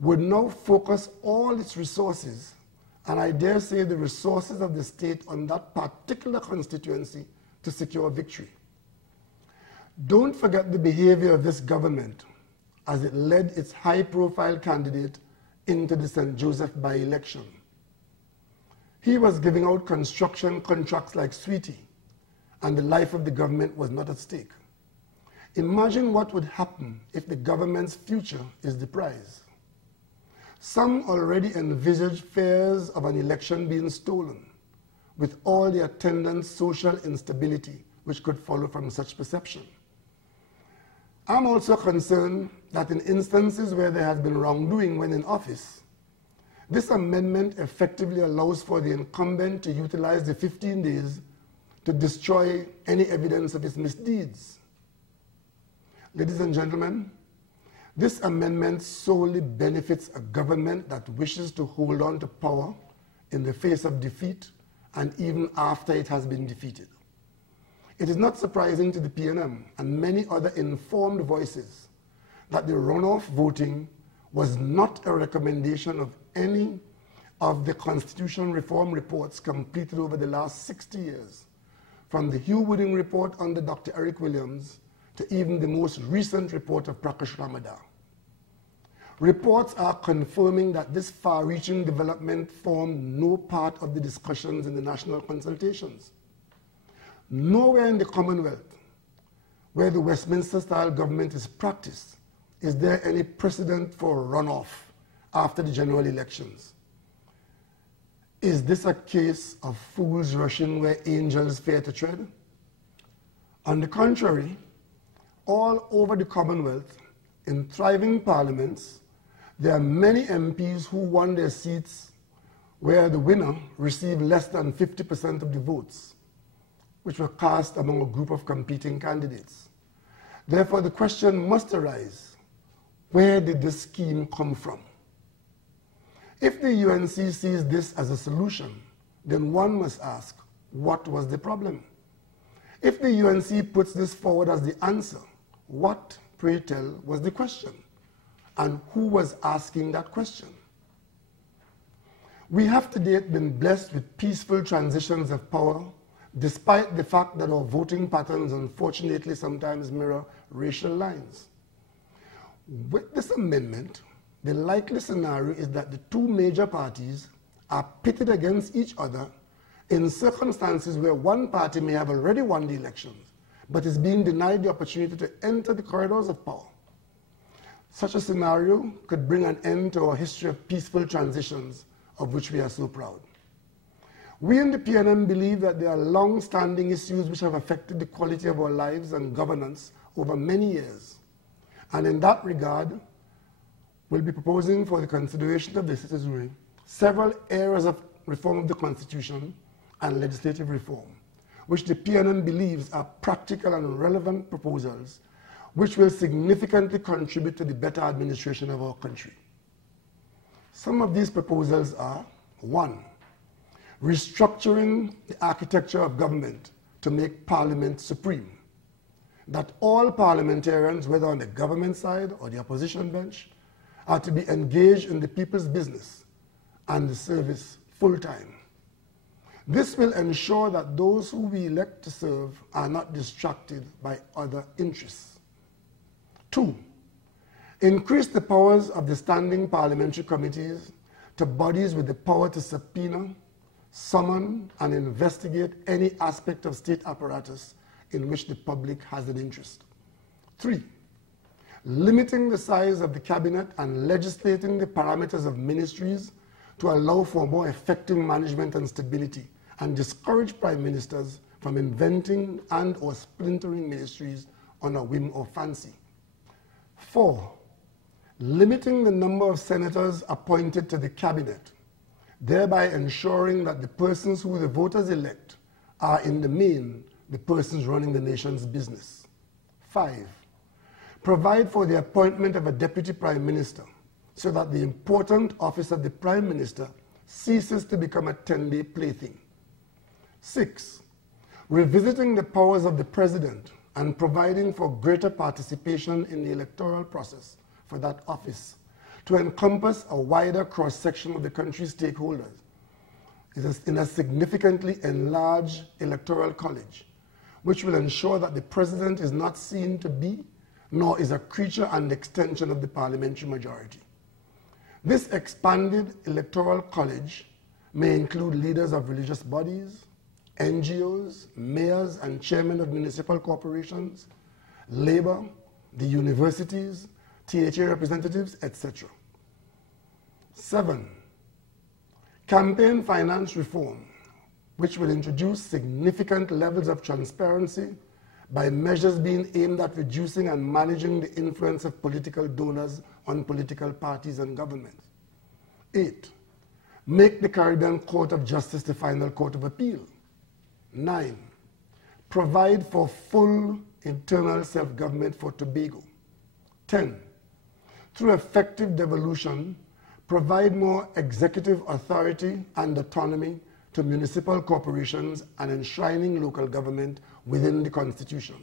would now focus all its resources, and I dare say the resources of the state, on that particular constituency to secure victory. Don't forget the behavior of this government as it led its high-profile candidate into the St. Joseph by-election. He was giving out construction contracts like sweetie, and the life of the government was not at stake. Imagine what would happen if the government's future is the prize. Some already envisage fears of an election being stolen, with all the attendant social instability which could follow from such perception. I'm also concerned that in instances where there has been wrongdoing when in office, this amendment effectively allows for the incumbent to utilize the 15 days to destroy any evidence of his misdeeds. Ladies and gentlemen, this amendment solely benefits a government that wishes to hold on to power in the face of defeat and even after it has been defeated. It is not surprising to the PNM and many other informed voices that the runoff voting was not a recommendation of any of the constitutional reform reports completed over the last 60 years, from the Hugh Wooding report under Dr. Eric Williams to even the most recent report of Prakash Ramadar. Reports are confirming that this far-reaching development formed no part of the discussions in the national consultations. Nowhere in the Commonwealth, where the Westminster-style government is practiced, is there any precedent for runoff after the general elections. Is this a case of fools rushing where angels fear to tread? On the contrary, all over the Commonwealth, in thriving parliaments, there are many MPs who won their seats where the winner received less than 50% of the votes, which were cast among a group of competing candidates. Therefore, the question must arise, where did this scheme come from? If the UNC sees this as a solution, then one must ask, what was the problem? If the UNC puts this forward as the answer, what, pray tell, was the question? And who was asking that question? We have to date been blessed with peaceful transitions of power, despite the fact that our voting patterns unfortunately sometimes mirror racial lines. With this amendment, the likely scenario is that the two major parties are pitted against each other in circumstances where one party may have already won the elections, but is being denied the opportunity to enter the corridors of power. Such a scenario could bring an end to our history of peaceful transitions of which we are so proud. We in the PNM believe that there are long-standing issues which have affected the quality of our lives and governance over many years. And in that regard, we'll be proposing for the consideration of the citizenry several areas of reform of the Constitution and legislative reform, which the PNM believes are practical and relevant proposals which will significantly contribute to the better administration of our country. Some of these proposals are: 1, restructuring the architecture of government to make Parliament supreme, that all parliamentarians, whether on the government side or the opposition bench, are to be engaged in the people's business and the service full-time. This will ensure that those who we elect to serve are not distracted by other interests. 2, increase the powers of the standing parliamentary committees to bodies with the power to subpoena, summon, and investigate any aspect of state apparatus in which the public has an interest. 3, limiting the size of the cabinet and legislating the parameters of ministries to allow for more effective management and stability, and discourage prime ministers from inventing and or splintering ministries on a whim or fancy. 4, limiting the number of senators appointed to the cabinet, thereby ensuring that the persons who the voters elect are in the main the persons running the nation's business. 5, provide for the appointment of a deputy prime minister so that the important office of the prime minister ceases to become a 10-day plaything. 6, revisiting the powers of the president and providing for greater participation in the electoral process for that office to encompass a wider cross-section of the country's stakeholders in a significantly enlarged electoral college, which will ensure that the president is not seen to be, nor is a creature and extension of the parliamentary majority. This expanded electoral college may include leaders of religious bodies, NGOs, mayors and chairmen of municipal corporations, labor, the universities, THA representatives, etc. 7. Campaign finance reform, which will introduce significant levels of transparency by measures being aimed at reducing and managing the influence of political donors on political parties and governments. 8. Make the Caribbean Court of Justice the final court of appeal. 9. Provide for full internal self-government for Tobago. 10. Through effective devolution, provide more executive authority and autonomy to municipal corporations and enshrining local government within the Constitution.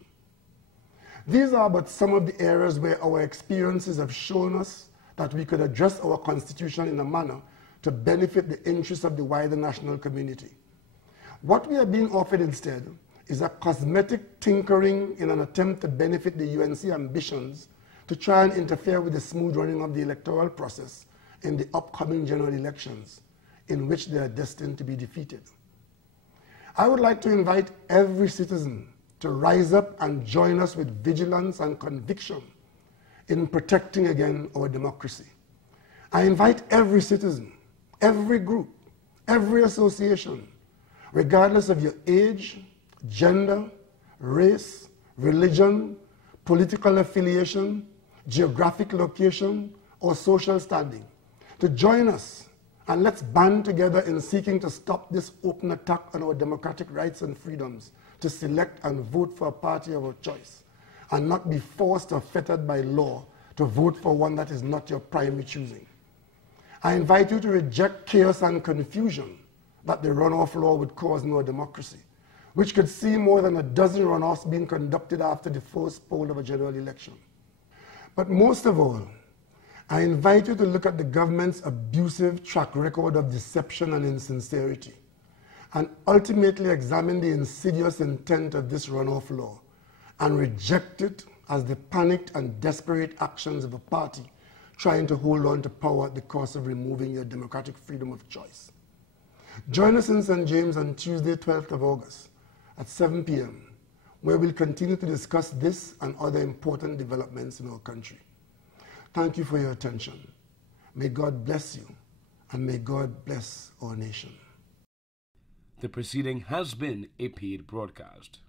These are but some of the areas where our experiences have shown us that we could address our Constitution in a manner to benefit the interests of the wider national community. What we are being offered instead is a cosmetic tinkering in an attempt to benefit the UNC ambitions to try and interfere with the smooth running of the electoral process in the upcoming general elections, in which they are destined to be defeated. I would like to invite every citizen to rise up and join us with vigilance and conviction in protecting again our democracy. I invite every citizen, every group, every association, regardless of your age, gender, race, religion, political affiliation, geographic location, or social standing, to join us, and let's band together in seeking to stop this open attack on our democratic rights and freedoms to select and vote for a party of our choice, and not be forced or fettered by law to vote for one that is not your primary choosing. I invite you to reject chaos and confusion that the runoff law would cause in our democracy, which could see more than a dozen runoffs being conducted after the first poll of a general election. But most of all, I invite you to look at the government's abusive track record of deception and insincerity, and ultimately examine the insidious intent of this runoff law and reject it as the panicked and desperate actions of a party trying to hold on to power at the cost of removing your democratic freedom of choice. Join us in St. James on Tuesday, 12th of August at 7 p.m., where we'll continue to discuss this and other important developments in our country. Thank you for your attention. May God bless you, and may God bless our nation. The proceeding has been a paid broadcast.